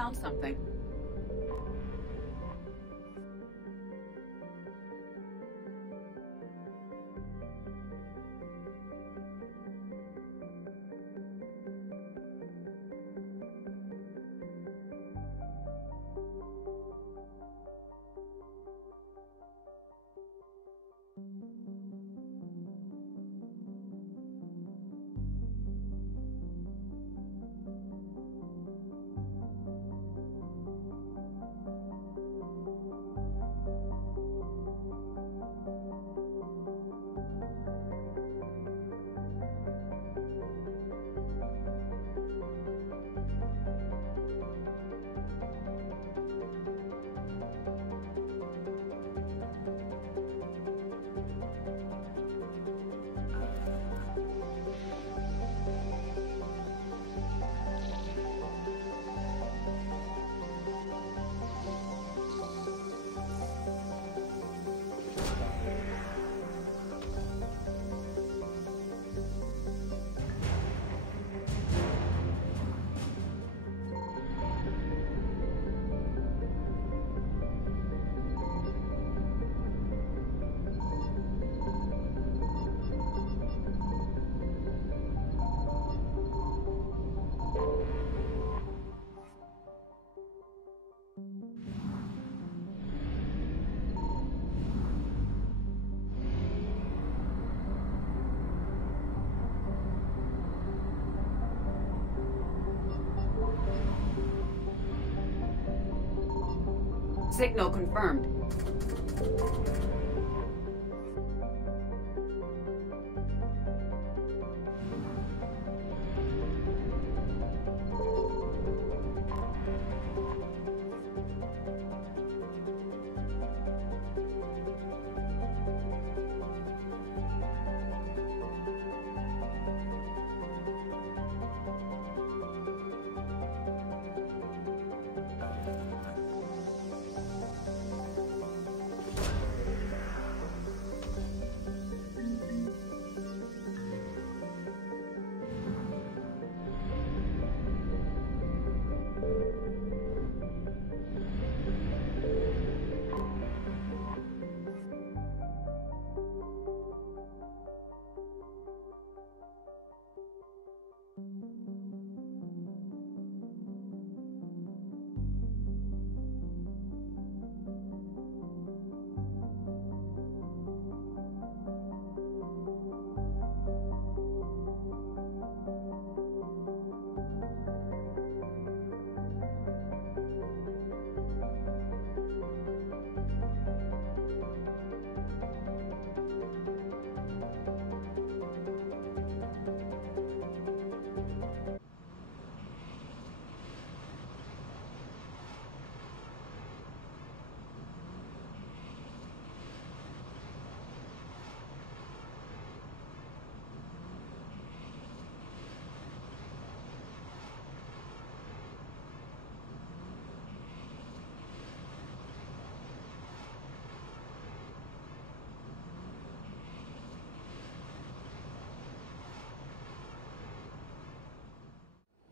found something. Signal confirmed.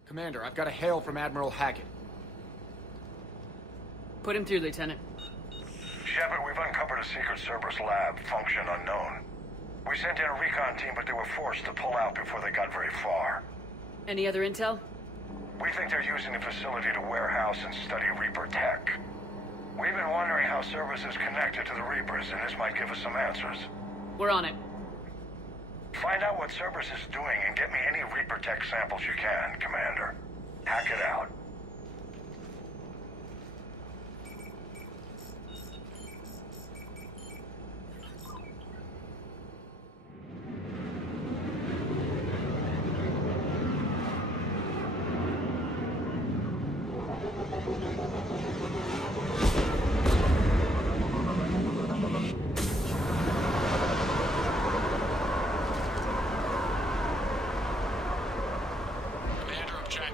Commander, I've got a hail from Admiral Hackett. Put him through, Lieutenant. Shepard, we've uncovered a secret Cerberus lab, function unknown. We sent in a recon team, but they were forced to pull out before they got very far. Any other intel? We think they're using the facility to warehouse and study Reaper tech. We've been wondering how Cerberus is connected to the Reapers, and this might give us some answers. We're on it. Find out what Cerberus is doing and get me any Reaper tech samples you can, Commander. Hack it out.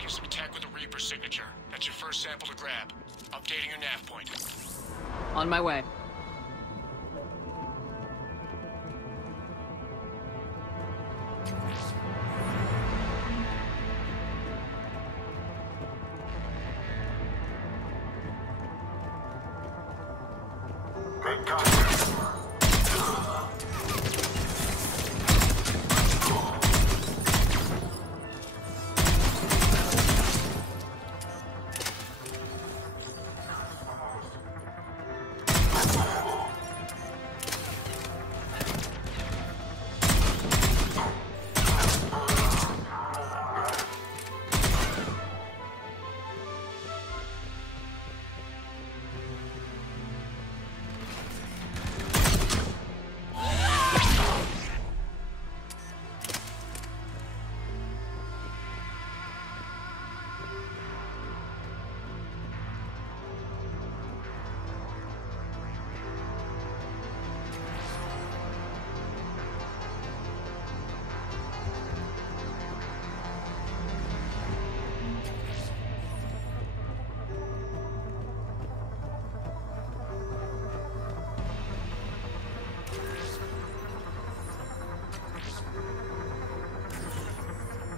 Some tech with a Reaper signature. That's your first sample to grab. Updating your nav point. On my way. Make contact.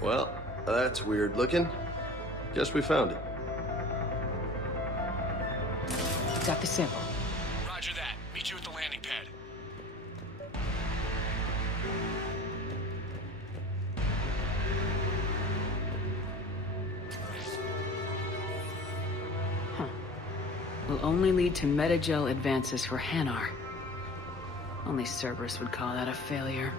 Well, that's weird looking. Guess we found it. Got the sample. Roger that. Meet you at the landing pad. Will only lead to metagel advances for Hanar. Only Cerberus would call that a failure.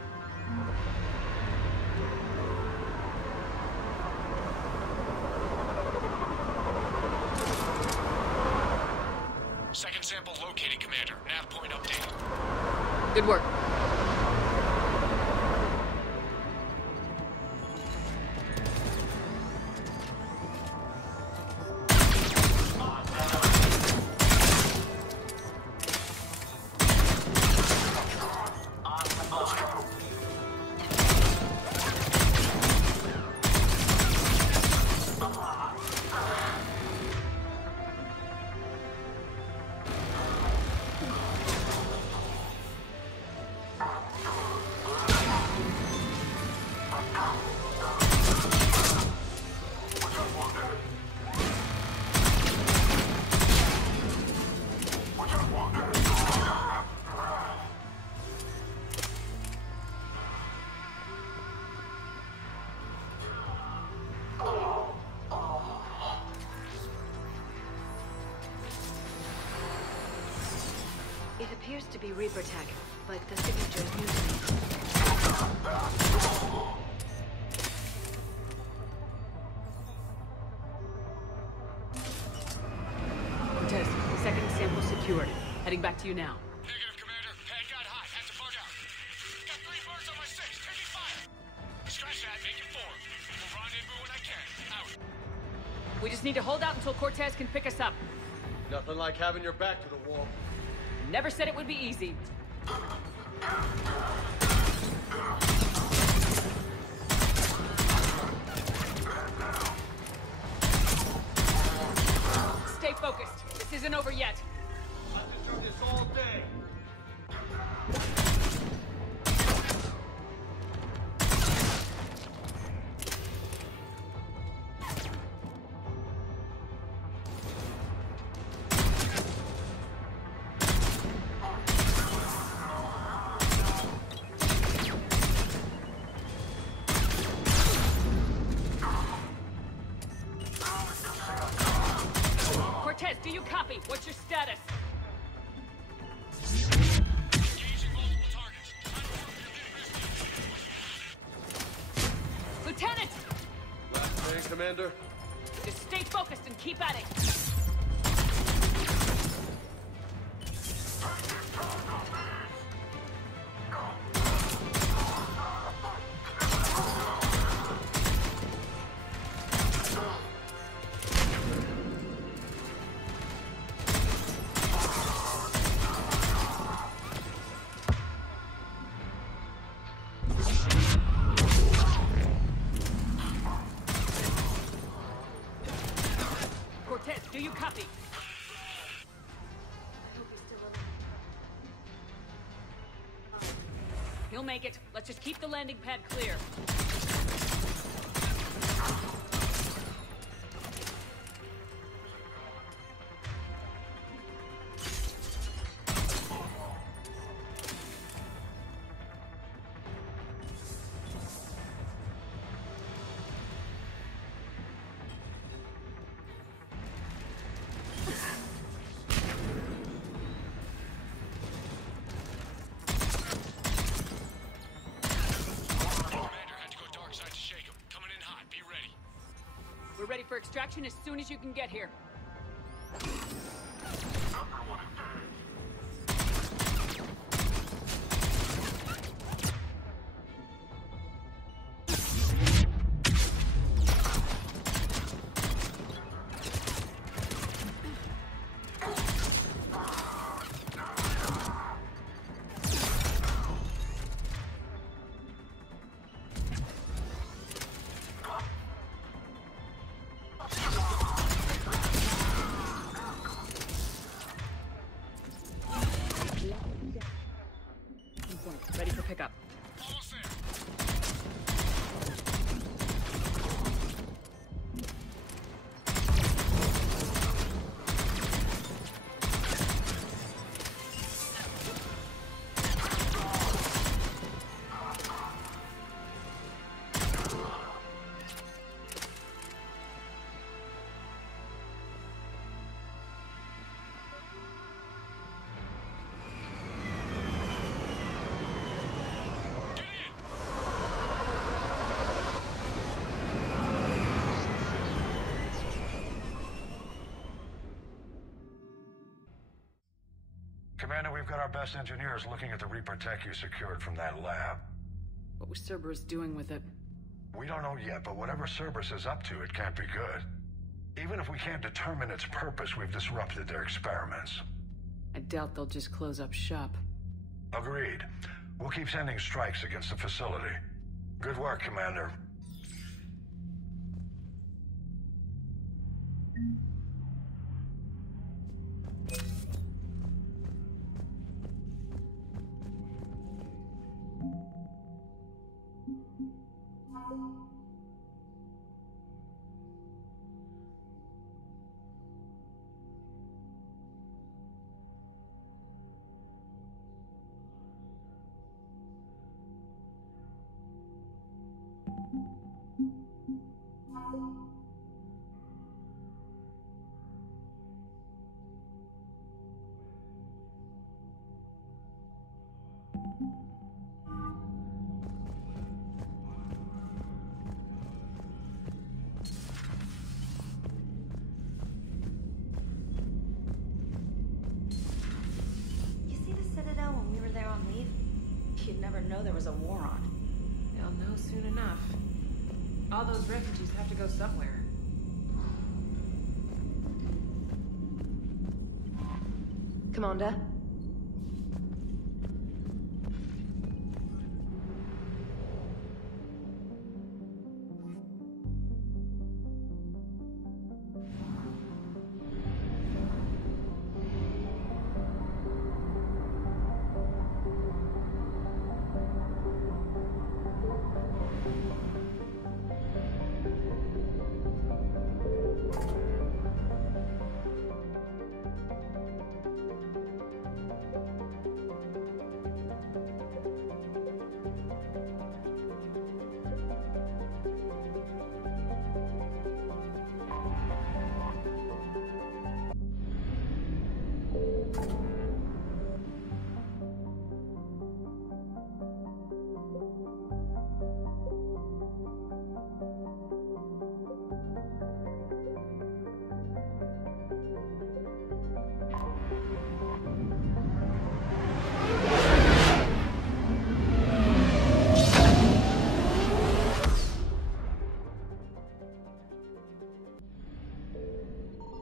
Second sample located, Commander. Nav point updated. Good work. It appears to be Reaper tech, but the signature is new to me. Cortez, second sample secured. Heading back to you now. Negative, Commander. Pad got hot. Had to bug out. Got 3 birds on my 6. Taking fire. Scratch that. Make it 4. We'll rendezvous when I can. Out. We just need to hold out until Cortez can pick us up. Nothing like having your back to the wall. Never said it would be easy. Stay focused. This isn't over yet. I've been through this all day. Cortez, do you copy? What's your status? Engaging multiple targets. Lieutenant! Last thing, Commander. Just stay focused and keep at it. Cortez, do you copy? He'll make it. Let's just keep the landing pad clear. for extraction as soon as you can get here. Ready for pickup. Almost there. Commander, we've got our best engineers looking at the Reaper tech you secured from that lab. What was Cerberus doing with it? We don't know yet, but whatever Cerberus is up to, it can't be good. Even if we can't determine its purpose, we've disrupted their experiments. I doubt they'll just close up shop. Agreed. We'll keep sending strikes against the facility. Good work, Commander. You see the Citadel when we were there on leave? You'd never know there was a war on. They'll know soon enough. All those refugees have to go somewhere. Commander?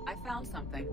I found something.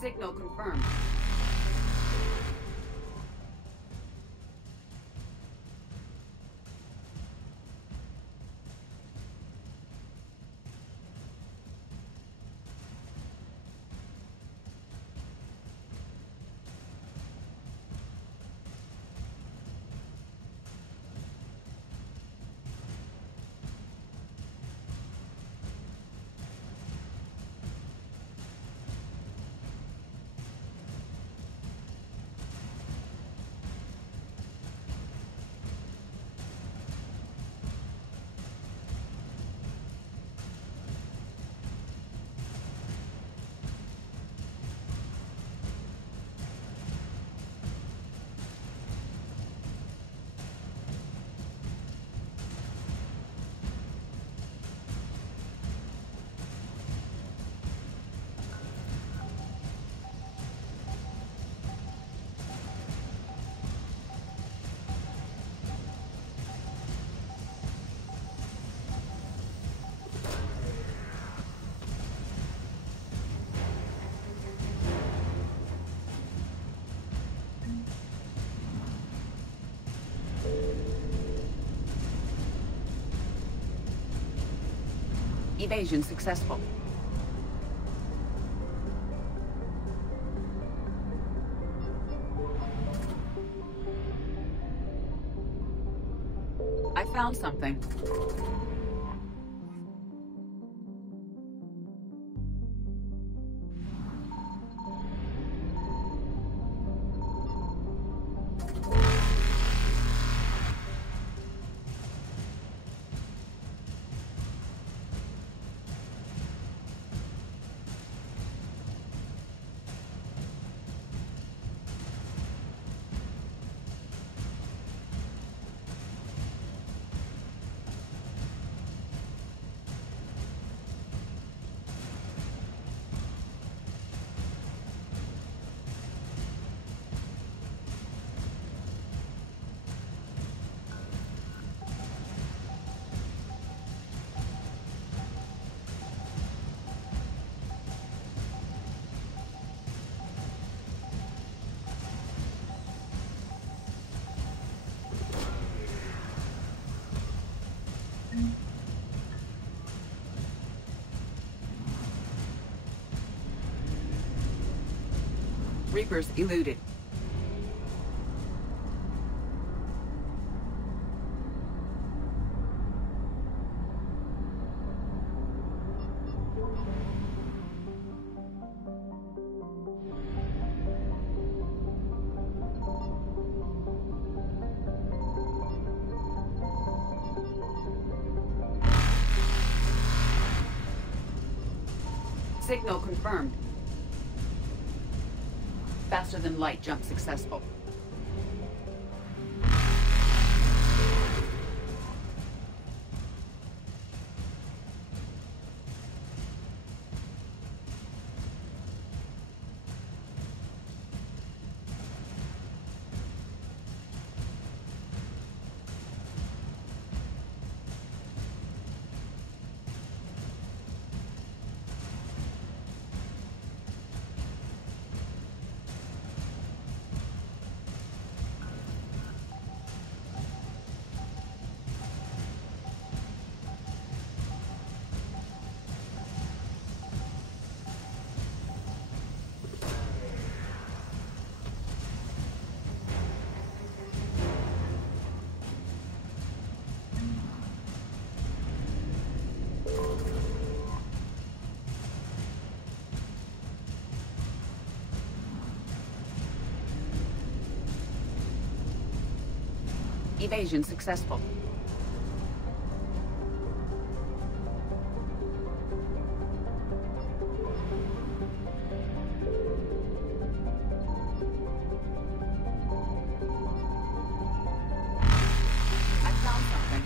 Signal confirmed. Evasion successful. I found something. Reapers eluded. Signal confirmed. Faster than light jump successful. Evasion successful. I found something.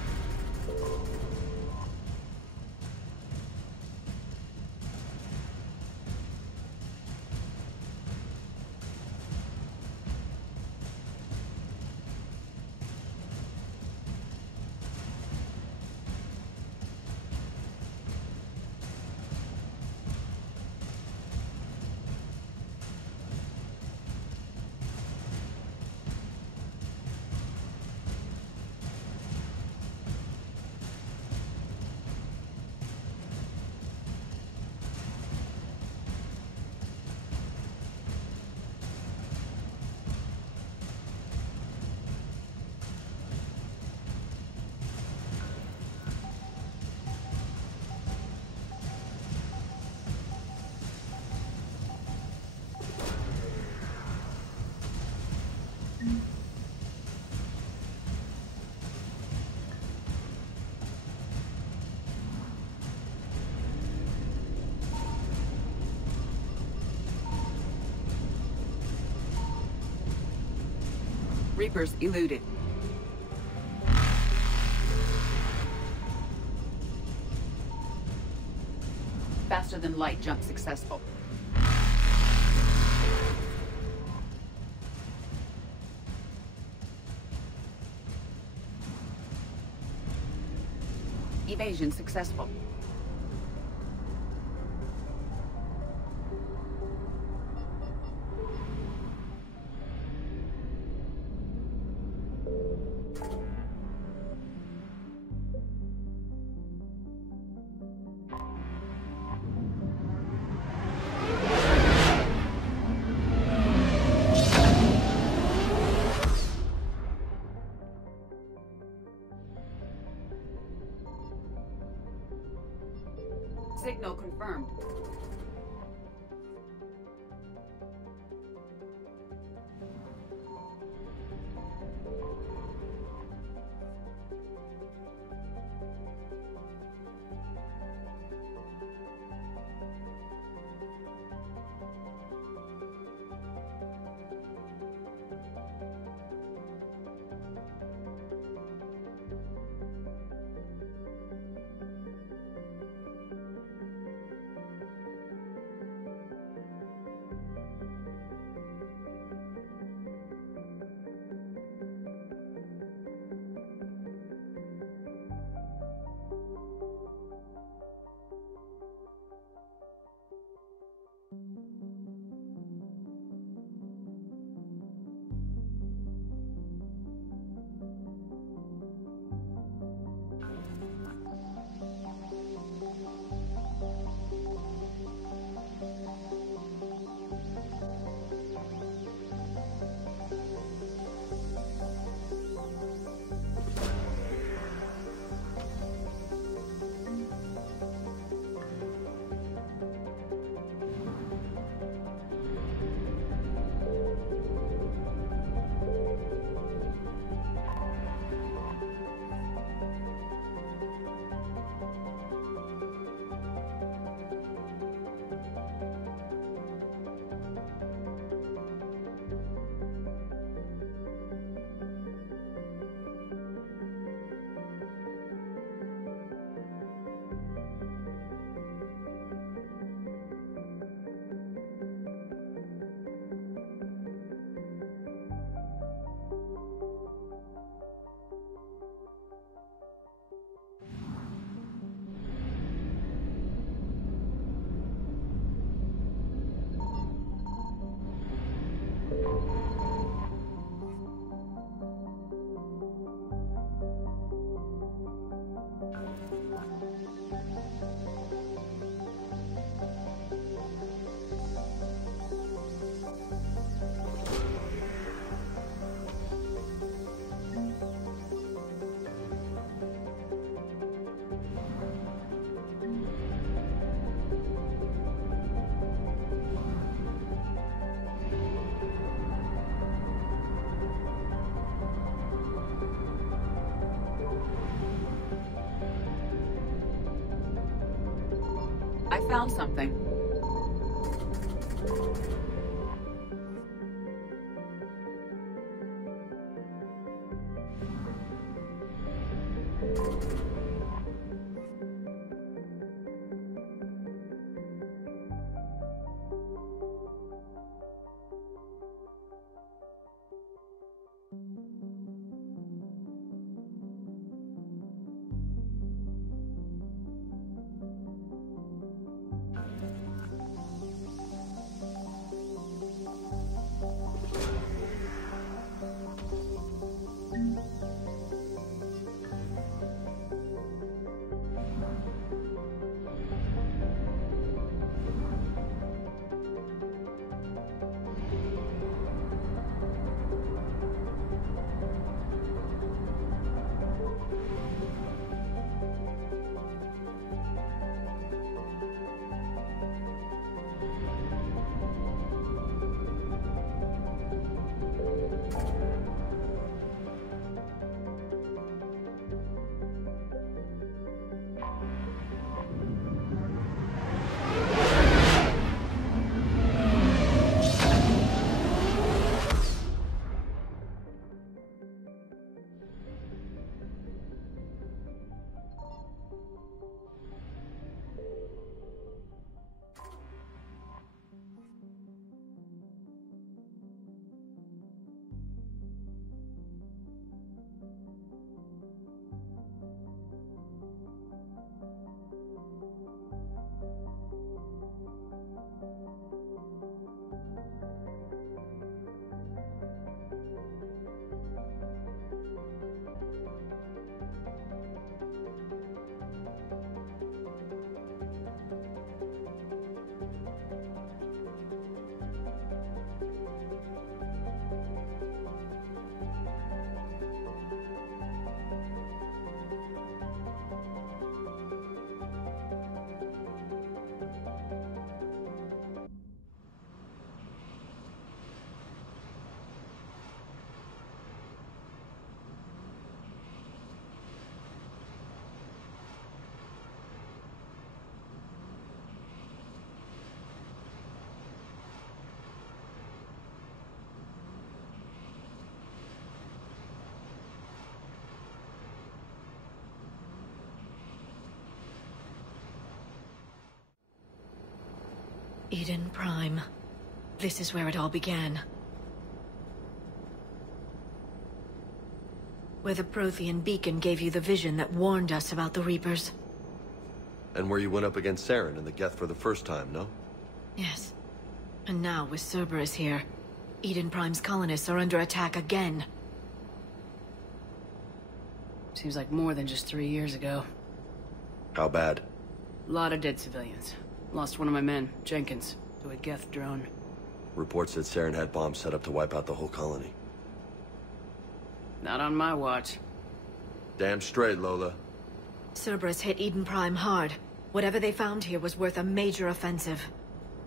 Reapers eluded. Faster than light jump successful. Evasion successful. Signal confirmed. I found something. Eden Prime. This is where it all began. Where the Prothean beacon gave you the vision that warned us about the Reapers. And where you went up against Saren and the Geth for the first time, no? Yes. And now, with Cerberus here, Eden Prime's colonists are under attack again. Seems like more than just 3 years ago. How bad? A lot of dead civilians. Lost one of my men, Jenkins, to a Geth drone. Reports said Saren had bombs set up to wipe out the whole colony. Not on my watch. Damn straight, Lola. Cerberus hit Eden Prime hard. Whatever they found here was worth a major offensive.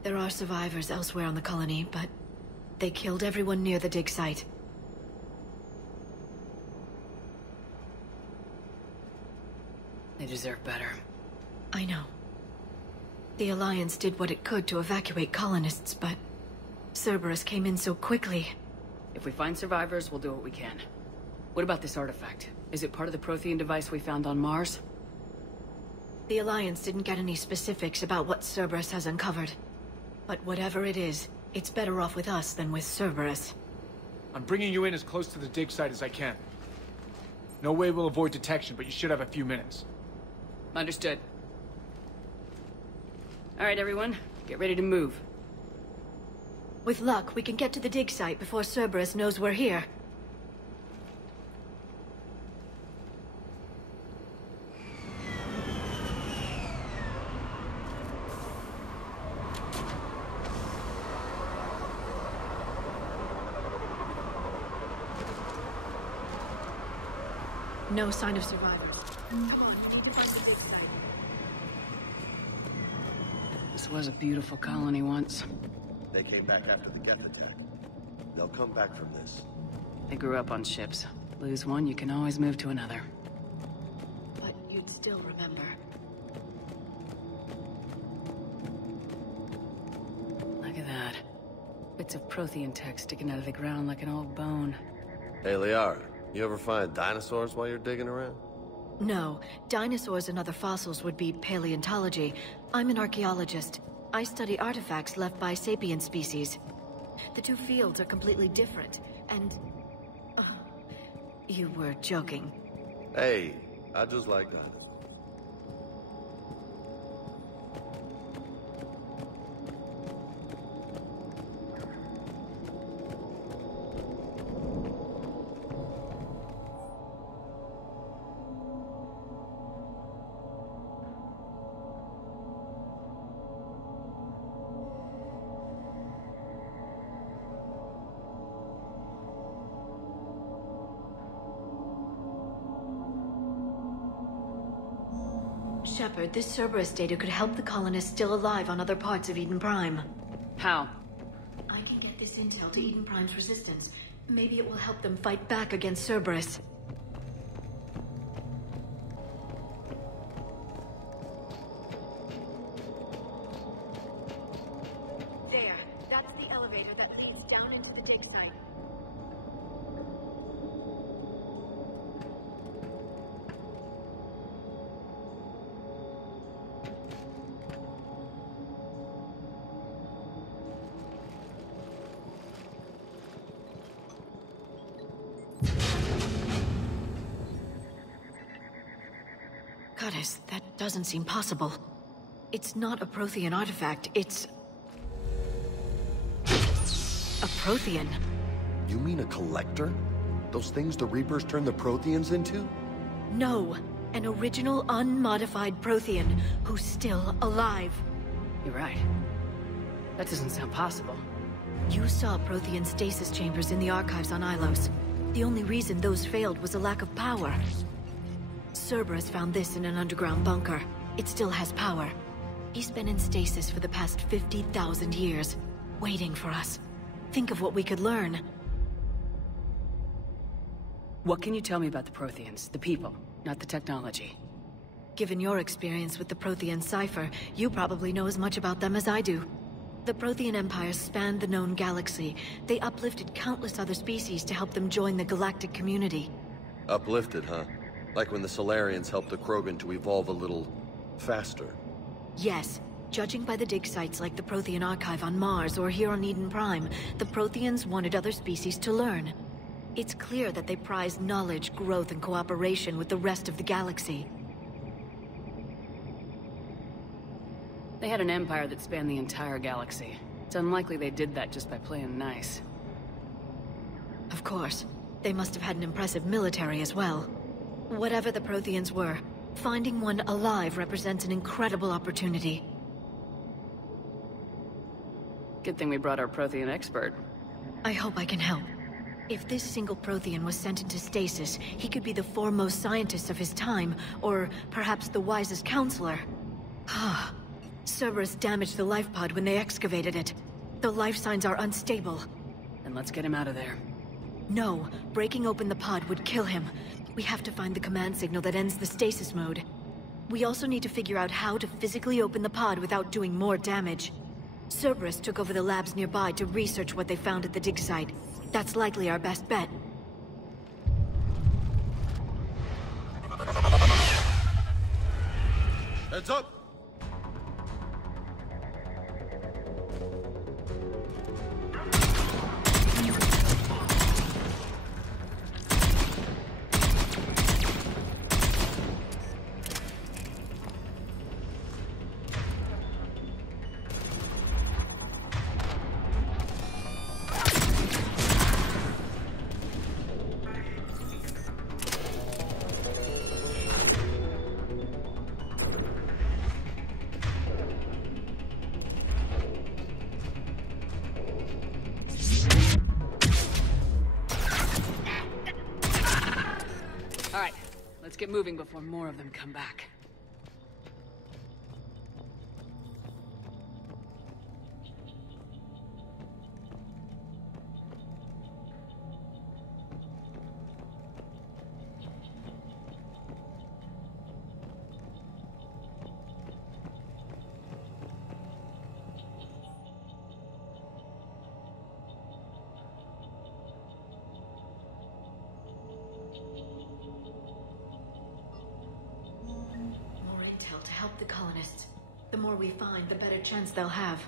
There are survivors elsewhere on the colony, but they killed everyone near the dig site. They deserve better. I know. The Alliance did what it could to evacuate colonists, but Cerberus came in so quickly. If we find survivors, we'll do what we can. What about this artifact? Is it part of the Prothean device we found on Mars? The Alliance didn't get any specifics about what Cerberus has uncovered. But whatever it is, it's better off with us than with Cerberus. I'm bringing you in as close to the dig site as I can. No way we'll avoid detection, but you should have a few minutes. Understood. All right, everyone. Get ready to move. With luck, we can get to the dig site before Cerberus knows we're here. No sign of survivors. Come on, we need to find the dig site. This was a beautiful colony once. They came back after the Geth attack. They'll come back from this. They grew up on ships. Lose one, you can always move to another. But you'd still remember. Look at that. Bits of Prothean tech sticking out of the ground like an old bone. Hey, Liara, you ever find dinosaurs while you're digging around? No, dinosaurs and other fossils would be paleontology. I'm an archaeologist. I study artifacts left by sapient species. The two fields are completely different, and... you were joking. Hey, I just like dinosaurs. Shepard, this Cerberus data could help the colonists still alive on other parts of Eden Prime. How? I can get this intel to Eden Prime's resistance. Maybe it will help them fight back against Cerberus. There. That's the elevator that leads down into the dig site. Goddess, that doesn't seem possible. It's not a Prothean artifact, it's... a Prothean. You mean a collector? Those things the Reapers turned the Protheans into? No, an original unmodified Prothean who's still alive. You're right. That doesn't sound possible. You saw Prothean stasis chambers in the archives on Ilos. The only reason those failed was a lack of power. Cerberus found this in an underground bunker. It still has power. He's been in stasis for the past 50,000 years, waiting for us. Think of what we could learn. What can you tell me about the Protheans? The people, not the technology. Given your experience with the Prothean cipher, you probably know as much about them as I do. The Prothean Empire spanned the known galaxy. They uplifted countless other species to help them join the galactic community. Uplifted, huh? Like when the Solarians helped the Krogan to evolve a little... faster. Yes, Judging by the dig sites like the Prothean Archive on Mars or here on Eden Prime, the Protheans wanted other species to learn. It's clear that they prize knowledge, growth, and cooperation with the rest of the galaxy. They had an empire that spanned the entire galaxy. It's unlikely they did that just by playing nice. Of course. They must have had an impressive military as well. Whatever the Protheans were, finding one alive represents an incredible opportunity. Good thing we brought our Prothean expert. I hope I can help. If this single Prothean was sent into stasis, he could be the foremost scientist of his time, or perhaps the wisest counselor. Ah. Cerberus damaged the life pod when they excavated it. The life signs are unstable. Then let's get him out of there. No, breaking open the pod would kill him. We have to find the command signal that ends the stasis mode. We also need to figure out how to physically open the pod without doing more damage. Cerberus took over the labs nearby to research what they found at the dig site. That's likely our best bet. Heads up! Alright, let's get moving before more of them come back. To help the colonists. The more we find, the better chance they'll have.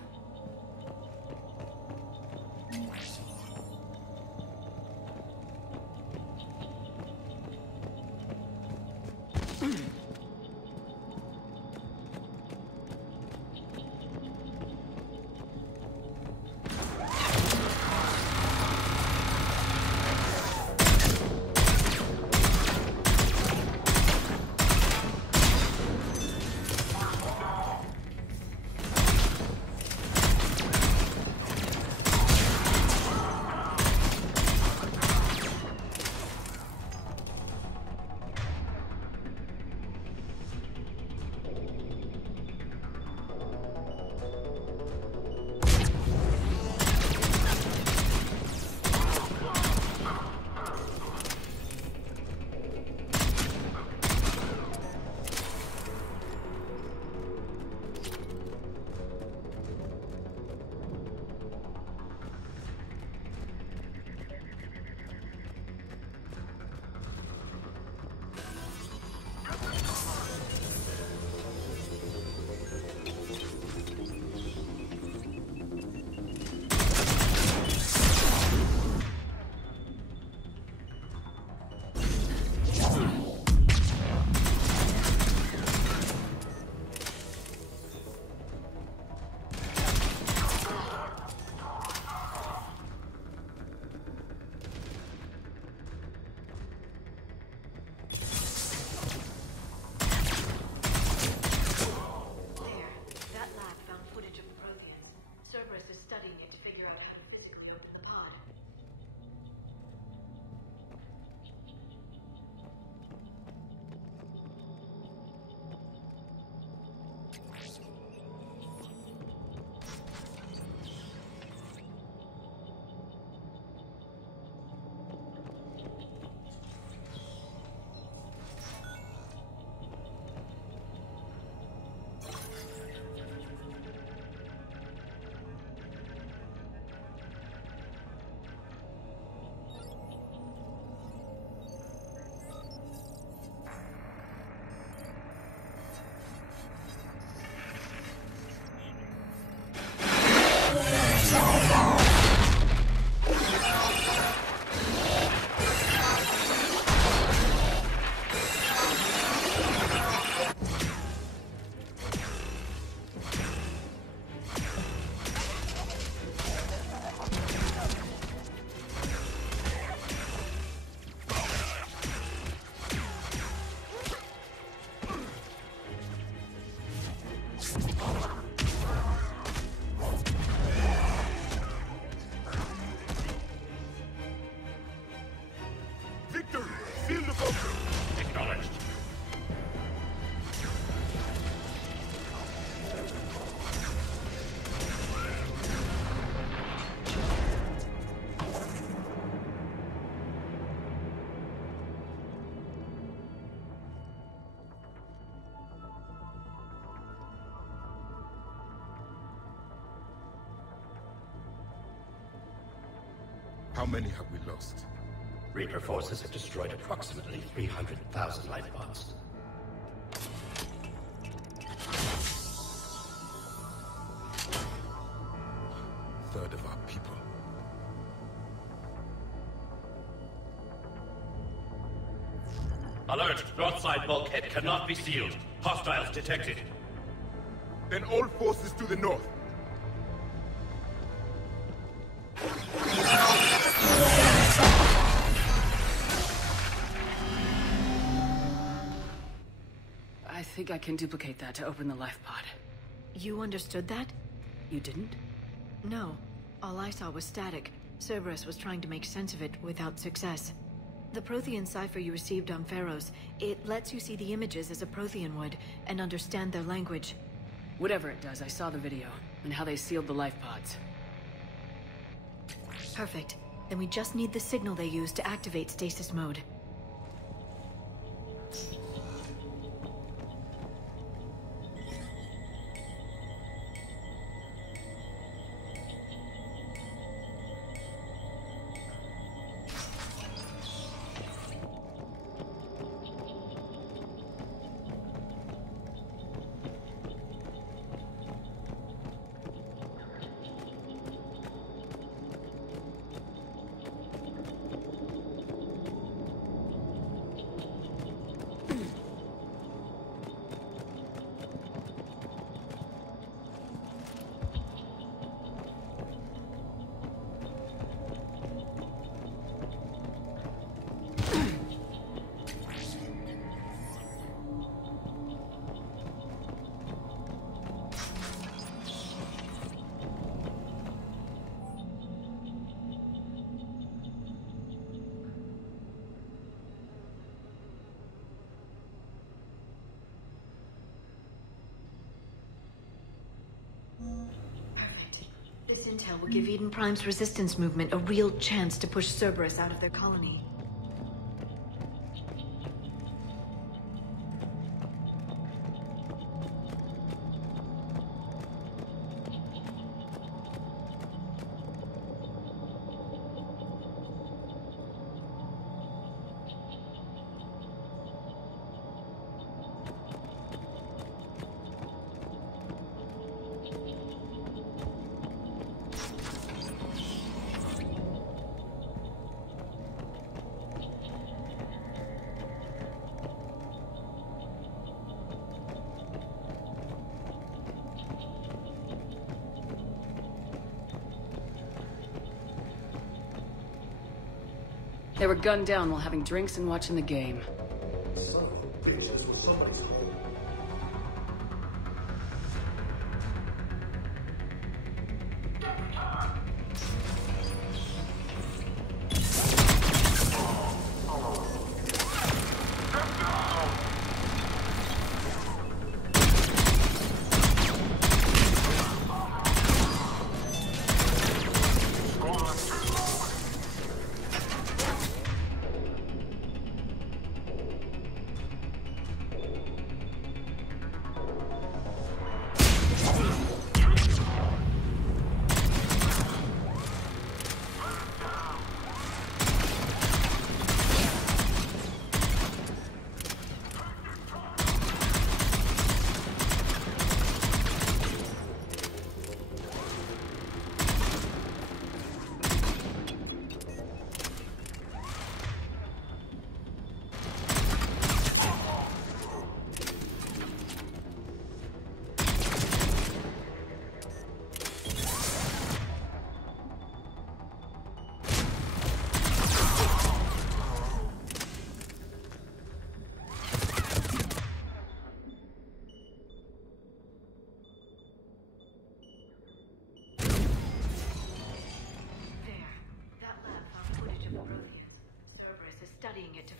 Acknowledged. How many have we lost? Reaper forces have destroyed approximately 300,000 life pods. Third of our people. Alert! North side bulkhead cannot be sealed. Hostiles detected. Then all forces to the north. I think I can duplicate that to open the life pod. You understood that? You didn't? No. All I saw was static. Cerberus was trying to make sense of it without success. The Prothean cipher you received on Pharaohs, it lets you see the images as a Prothean would, and understand their language. Whatever it does, I saw the video, and how they sealed the life pods. Perfect. Then we just need the signal they use to activate stasis mode. This intel will give Eden Prime's resistance movement a real chance to push Cerberus out of their colony. They were gunned down while having drinks and watching the game.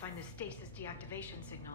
find the stasis deactivation signal.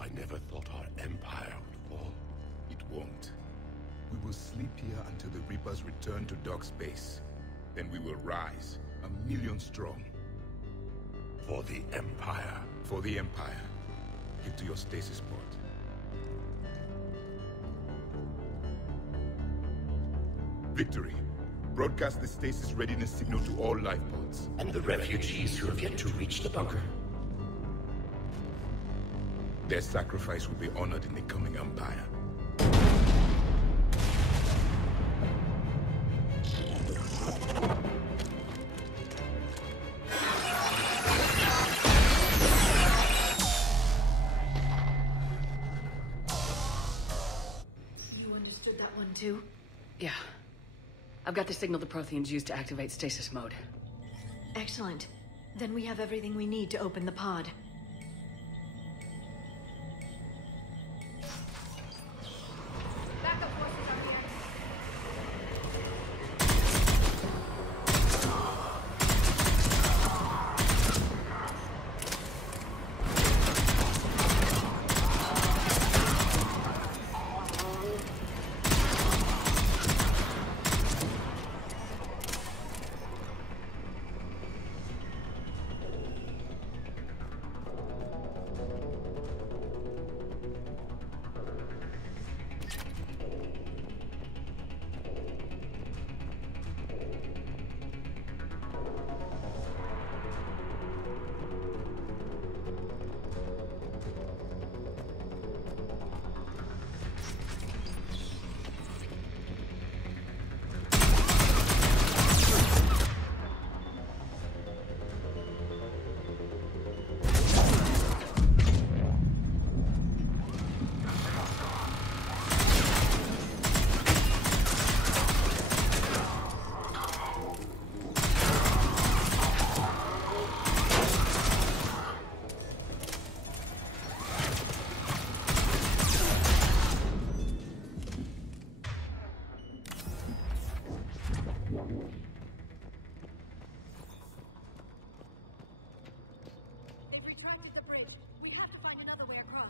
I never thought our empire would fall. It won't. We will sleep here until the Reapers return to Dock Space. Then we will rise, 1,000,000 strong. For the Empire. For the Empire. Get to your stasis pod. Victory. Broadcast the stasis readiness signal to all life pods. And the refugees who have yet to reach the bunker. Their sacrifice will be honored in the coming Empire. You understood that one too? Yeah. I've got the signal the Protheans use to activate stasis mode. Excellent. Then we have everything we need to open the pod. Backup forces are here. They've retracted the bridge. We have to find another way across.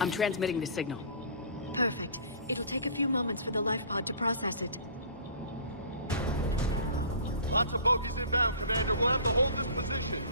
I'm transmitting the signal. Perfect. It'll take a few moments for the life pod to process it. Lots of boats inbound, Commander. We'll have to hold this position.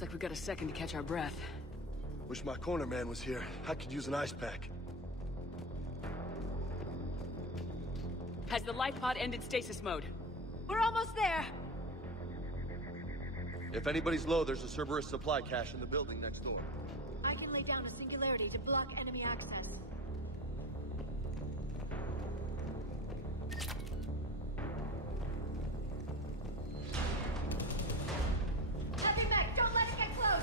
Looks like we got a second to catch our breath. Wish my corner man was here. I could use an ice pack. Has the life pod ended stasis mode? We're almost there! If anybody's low, there's a Cerberus supply cache in the building next door. I can lay down a singularity to block enemy access. Heavy mech, don't let it get close!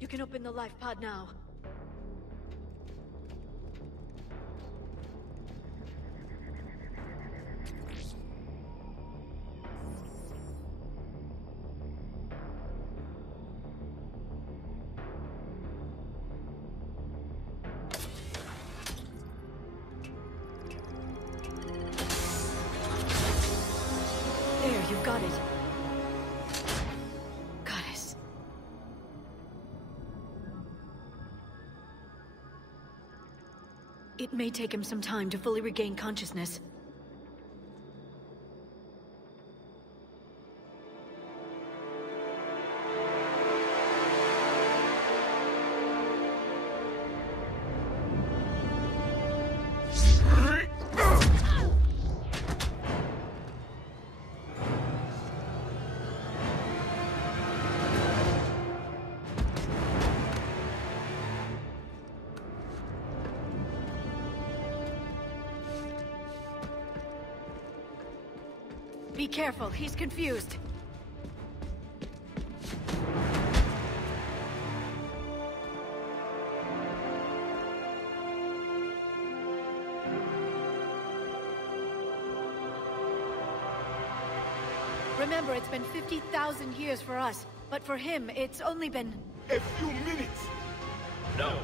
You can open the life pod now. There, you've got it. Goddess. It may take him some time to fully regain consciousness. Be careful, he's confused. Remember, it's been 50,000 years for us, but for him, it's only been... A few minutes! No.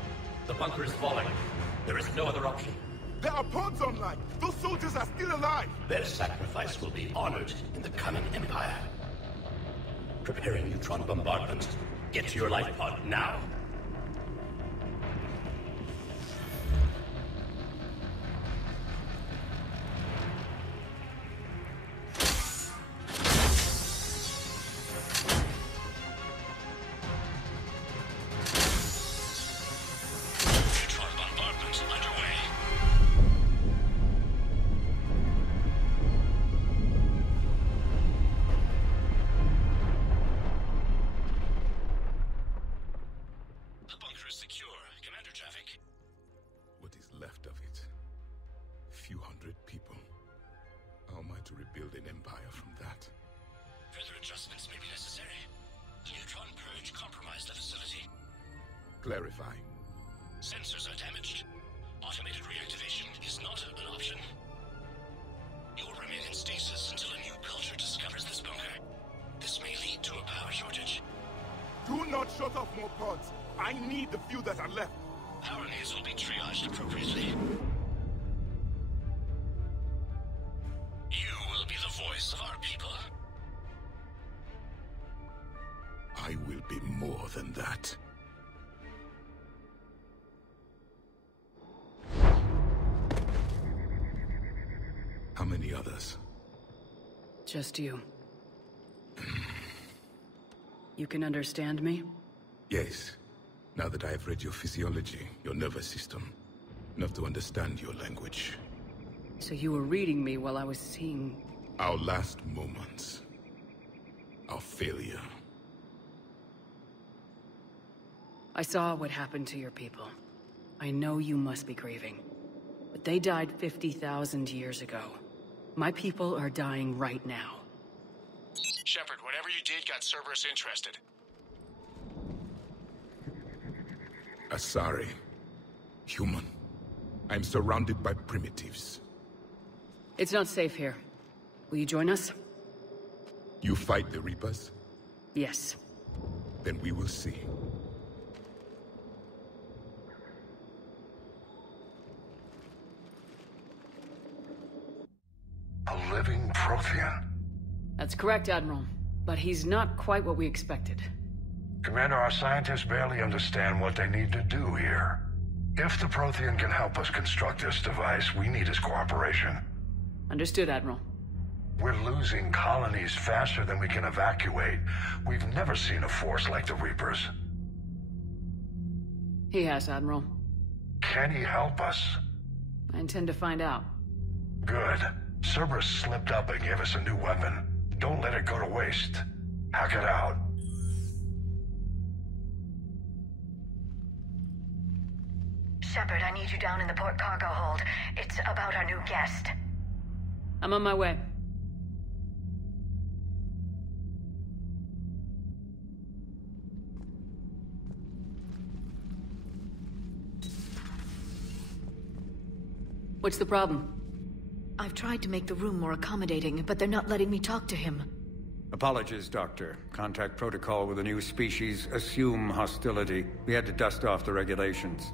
The bunker is falling. There is no other option. There are pods online! Those soldiers are still alive! Their sacrifice will be honored in the coming Empire. Preparing neutron bombardment. Get to your life pod now. Neutron bombardment underway. The bunker is secure. Commander traffic. What is left of it? Few hundred people. How am I to rebuild an empire from that? Further adjustments may be necessary. The neutron purge compromised the facility. Clarify. Sensors are damaged. Automated reactivation is not an option. You will remain in stasis until a new culture discovers this bunker. This may lead to a power shortage. Do not shut off more pods! I need the few that are left! Power needs will be triaged appropriately. You will be the voice of our people. I will be more than that. Just you. You can understand me? Yes. Now that I have read your physiology, your nervous system, enough to understand your language. So you were reading me while I was seeing... Our last moments. Our failure. I saw what happened to your people. I know you must be grieving. But they died 50,000 years ago. My people are dying right now. Shepard, whatever you did got Cerberus interested. Asari. Human. I'm surrounded by primitives. It's not safe here. Will you join us? You fight the Reapers? Yes. Then we will see. A living Prothean? That's correct, Admiral. But he's not quite what we expected. Commander, our scientists barely understand what they need to do here. If the Prothean can help us construct this device, we need his cooperation. Understood, Admiral. We're losing colonies faster than we can evacuate. We've never seen a force like the Reapers. He has, Admiral. Can he help us? I intend to find out. Good. Cerberus slipped up and gave us a new weapon. Don't let it go to waste. Hack it out. Shepard, I need you down in the port cargo hold. It's about our new guest. I'm on my way. What's the problem? I've tried to make the room more accommodating, but they're not letting me talk to him. Apologies, Doctor. Contact protocol with a new species. Assume hostility. We had to dust off the regulations.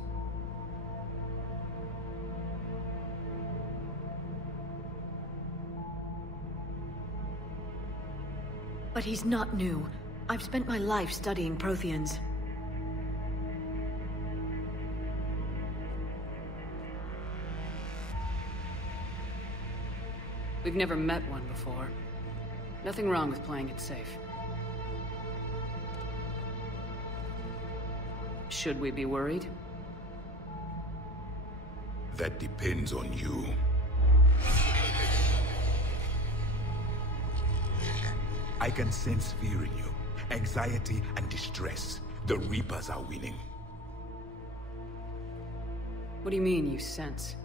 But he's not new. I've spent my life studying Protheans. We've never met one before. Nothing wrong with playing it safe. Should we be worried? That depends on you. I can sense fear in you. Anxiety and distress. The Reapers are winning. What do you mean, you sense?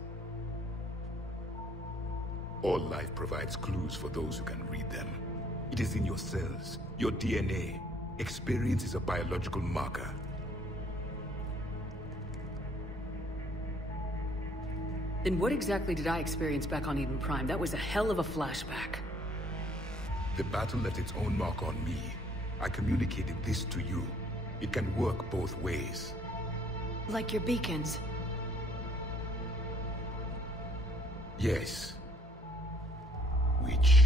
All life provides clues for those who can read them. It is in your cells, your DNA. Experience is a biological marker. Then what exactly did I experience back on Eden Prime? That was a hell of a flashback. The battle left its own mark on me. I communicated this to you. It can work both ways. Like your beacons. Yes. Which...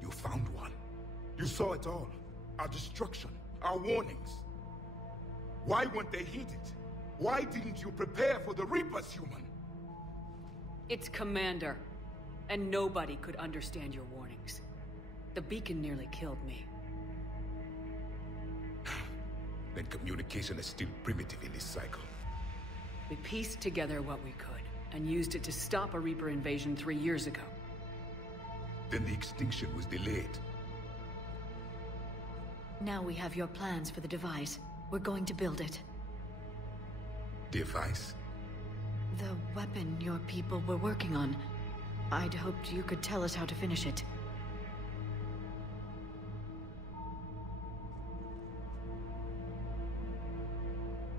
You found one. You saw it all. Our destruction, our warnings. Why weren't they heeded? Why didn't you prepare for the Reapers, human? It's Commander. And nobody could understand your warnings. The beacon nearly killed me. Then communication is still primitive in this cycle. We pieced together what we could, and used it to stop a Reaper invasion 3 years ago. Then the extinction was delayed. Now we have your plans for the device. We're going to build it. Device? The weapon your people were working on. I'd hoped you could tell us how to finish it.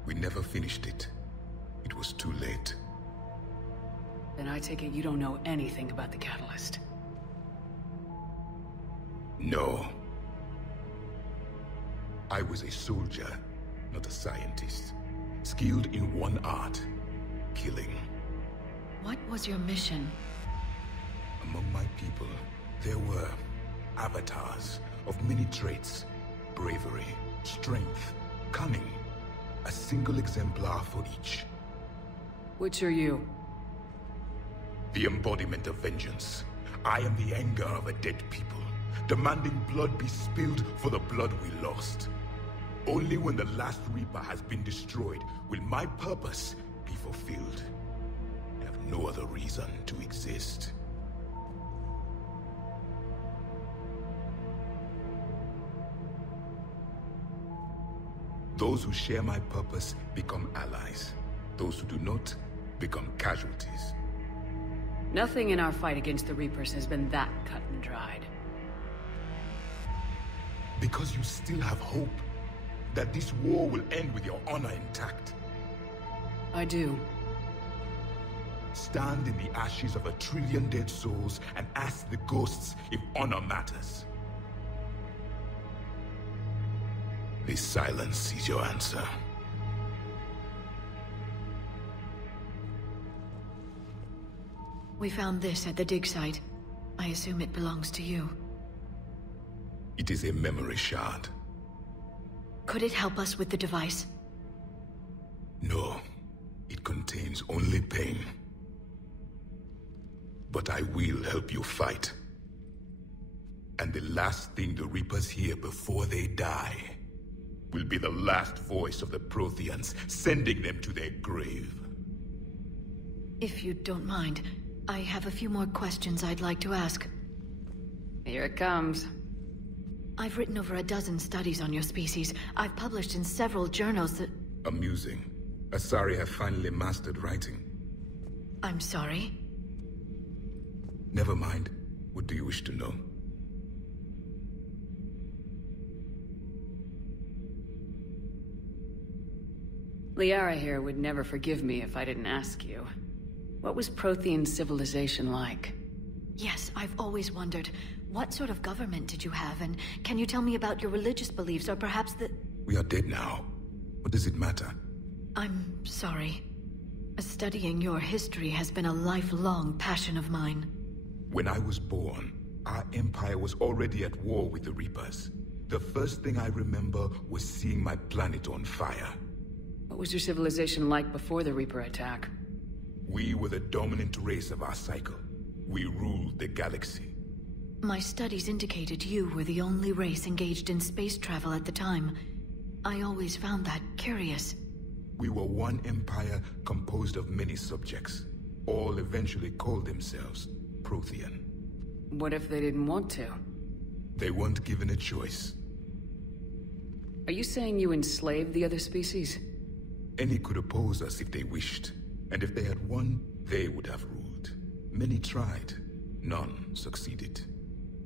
We never finished it. It was too late. Then I take it you don't know anything about the catalyst. No. I was a soldier, not a scientist. Skilled in one art, killing. What was your mission? Among my people, there were avatars of many traits. bravery, strength, cunning. A single exemplar for each. Which are you? The embodiment of vengeance. I am the anger of a dead people, demanding blood be spilled for the blood we lost. Only when the last Reaper has been destroyed will my purpose be fulfilled. I have no other reason to exist. Those who share my purpose become allies. Those who do not become casualties. Nothing in our fight against the Reapers has been that cut and dried. Because you still have hope that this war will end with your honor intact. I do. Stand in the ashes of 1 trillion dead souls and ask the ghosts if honor matters. This silence is your answer. We found this at the dig site. I assume it belongs to you. It is a memory shard. Could it help us with the device? No. It contains only pain. But I will help you fight. And the last thing the Reapers hear before they die will be the last voice of the Protheans, sending them to their grave. If you don't mind, I have a few more questions I'd like to ask. Here it comes. I've written over a dozen studies on your species. I've published in several journals that... Amusing. Asari have finally mastered writing. I'm sorry? Never mind. What do you wish to know? Liara here would never forgive me if I didn't ask you. What was Prothean civilization like? Yes, I've always wondered. What sort of government did you have, and can you tell me about your religious beliefs, or perhaps the... We are dead now. What does it matter? I'm sorry. Studying your history has been a lifelong passion of mine. When I was born, our empire was already at war with the Reapers. The first thing I remember was seeing my planet on fire. What was your civilization like before the Reaper attack? We were the dominant race of our cycle. We ruled the galaxy. My studies indicated you were the only race engaged in space travel at the time. I always found that curious. We were one empire composed of many subjects. All eventually called themselves Prothean. What if they didn't want to? They weren't given a choice. Are you saying you enslaved the other species? Any could oppose us if they wished. And if they had won, they would have ruled. Many tried. None succeeded.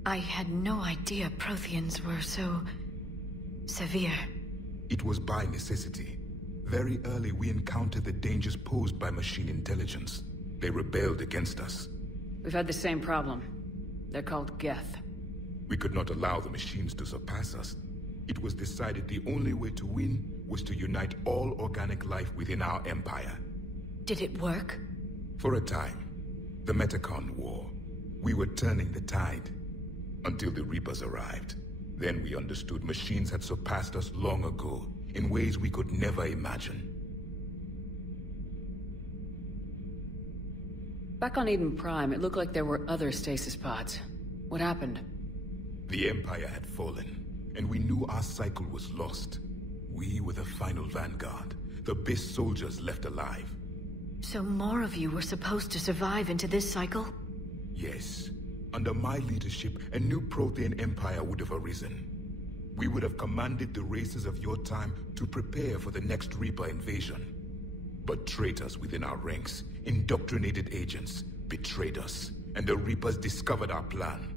I had no idea Protheans were so... severe. It was by necessity. Very early we encountered the dangers posed by machine intelligence. They rebelled against us. We've had the same problem. They're called Geth. We could not allow the machines to surpass us. It was decided the only way to win was to unite all organic life within our empire. Did it work? For a time. The Metacon War. We were turning the tide. Until the Reapers arrived. Then we understood machines had surpassed us long ago, in ways we could never imagine. Back on Eden Prime, it looked like there were other stasis pods. What happened? The Empire had fallen, and we knew our cycle was lost. We were the final vanguard, the best soldiers left alive. So more of you were supposed to survive into this cycle? Yes. Under my leadership, a new Prothean empire would have arisen. We would have commanded the races of your time to prepare for the next Reaper invasion. But traitors within our ranks, indoctrinated agents, betrayed us, and the Reapers discovered our plan.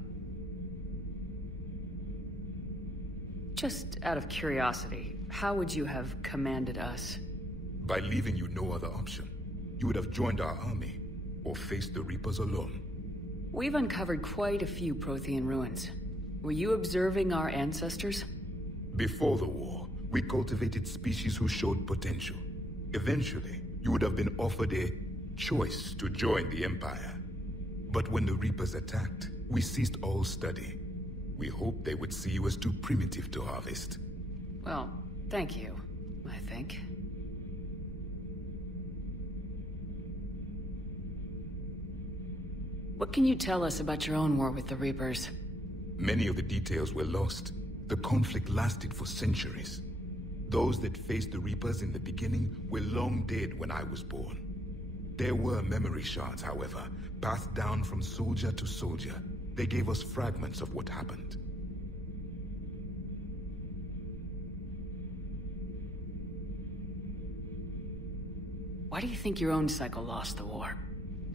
Just out of curiosity, how would you have commanded us? By leaving you no other option. You would have joined our army, or faced the Reapers alone. We've uncovered quite a few Prothean ruins. Were you observing our ancestors? Before the war, we cultivated species who showed potential. Eventually, you would have been offered a choice to join the Empire. But when the Reapers attacked, we ceased all study. We hoped they would see you as too primitive to harvest. Well, thank you, I think. What can you tell us about your own war with the Reapers? Many of the details were lost. The conflict lasted for centuries. Those that faced the Reapers in the beginning were long dead when I was born. There were memory shards, however, passed down from soldier to soldier. They gave us fragments of what happened. Why do you think your own cycle lost the war?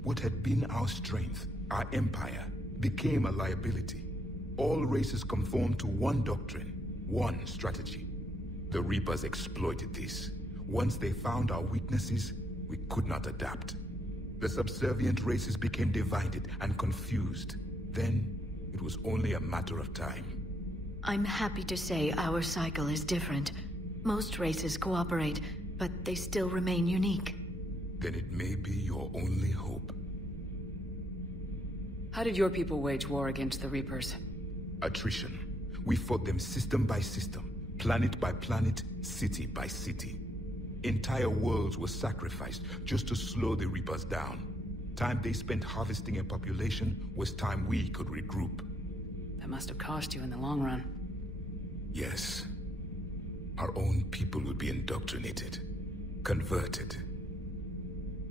What had been our strength, our empire, became a liability. All races conformed to one doctrine, one strategy. The Reapers exploited this. Once they found our weaknesses, we could not adapt. The subservient races became divided and confused. Then, it was only a matter of time. I'm happy to say our cycle is different. Most races cooperate, but they still remain unique. Then it may be your only hope. How did your people wage war against the Reapers? Attrition. We fought them system by system, planet by planet, city by city. Entire worlds were sacrificed just to slow the Reapers down. Time they spent harvesting a population was time we could regroup. That must have cost you in the long run. Yes. Our own people would be indoctrinated, converted,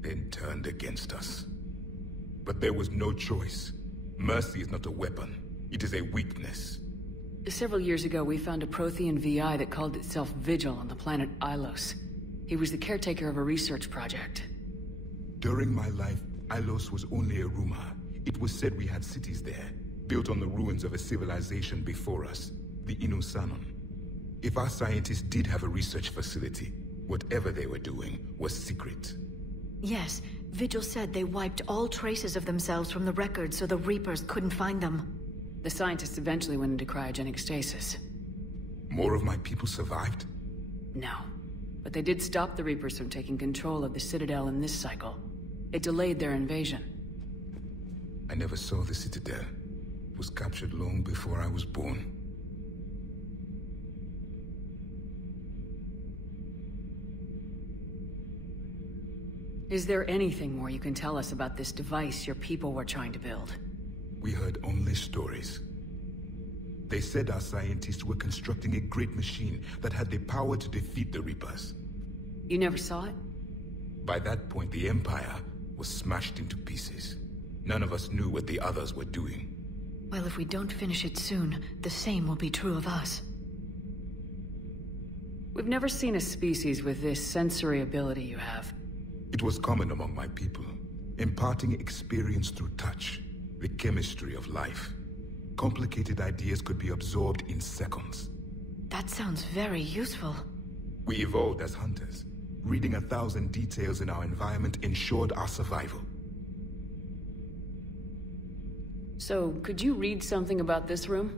then turned against us. But there was no choice. Mercy is not a weapon. It is a weakness. Several years ago, we found a Prothean VI that called itself Vigil on the planet Ilos. He was the caretaker of a research project. During my life, Ilos was only a rumor. It was said we had cities there, built on the ruins of a civilization before us, the Inusanon. If our scientists did have a research facility, whatever they were doing was secret. Yes, Vigil said they wiped all traces of themselves from the records so the Reapers couldn't find them. The scientists eventually went into cryogenic stasis. More of my people survived? No. But they did stop the Reapers from taking control of the Citadel in this cycle. It delayed their invasion. I never saw the Citadel. It was captured long before I was born. Is there anything more you can tell us about this device your people were trying to build? We heard only stories. They said our scientists were constructing a great machine that had the power to defeat the Reapers. You never saw it? By that point, the Empire was smashed into pieces. None of us knew what the others were doing. Well, if we don't finish it soon, the same will be true of us. We've never seen a species with this sensory ability you have. It was common among my people, imparting experience through touch, the chemistry of life. Complicated ideas could be absorbed in seconds. That sounds very useful. We evolved as hunters. Reading 1,000 details in our environment ensured our survival. So, could you read something about this room?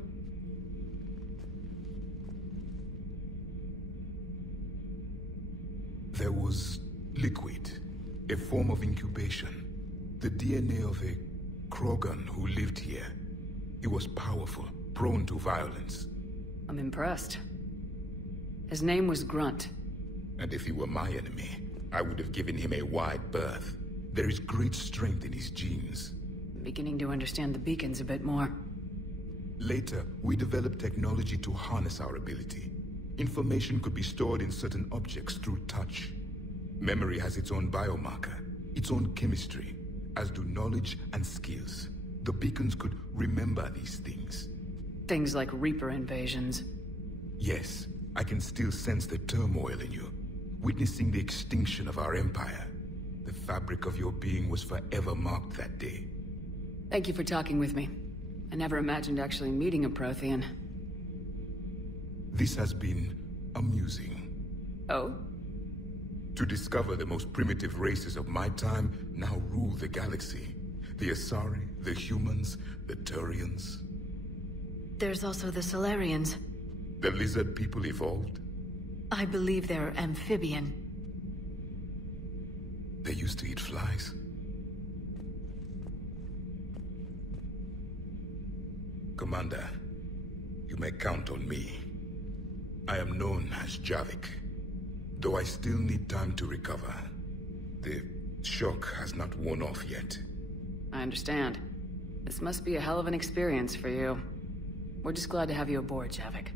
There was liquid, a form of incubation. The DNA of a Krogan who lived here. He was powerful, prone to violence. I'm impressed. His name was Grunt. And if he were my enemy, I would have given him a wide berth. There is great strength in his genes. I'm beginning to understand the beacons a bit more. Later, we developed technology to harness our ability. Information could be stored in certain objects through touch. Memory has its own biomarker, its own chemistry, as do knowledge and skills. The beacons could remember these things. Things like Reaper invasions. Yes, I can still sense the turmoil in you, witnessing the extinction of our empire. The fabric of your being was forever marked that day. Thank you for talking with me. I never imagined actually meeting a Prothean. This has been amusing. Oh? To discover the most primitive races of my time now rule the galaxy. The Asari, the humans, the Turians. There's also the Solarians. The lizard people evolved? I believe they're amphibian. They used to eat flies. Commander, you may count on me. I am known as Javik, though I still need time to recover. The shock has not worn off yet. I understand. This must be a hell of an experience for you. We're just glad to have you aboard, Javik.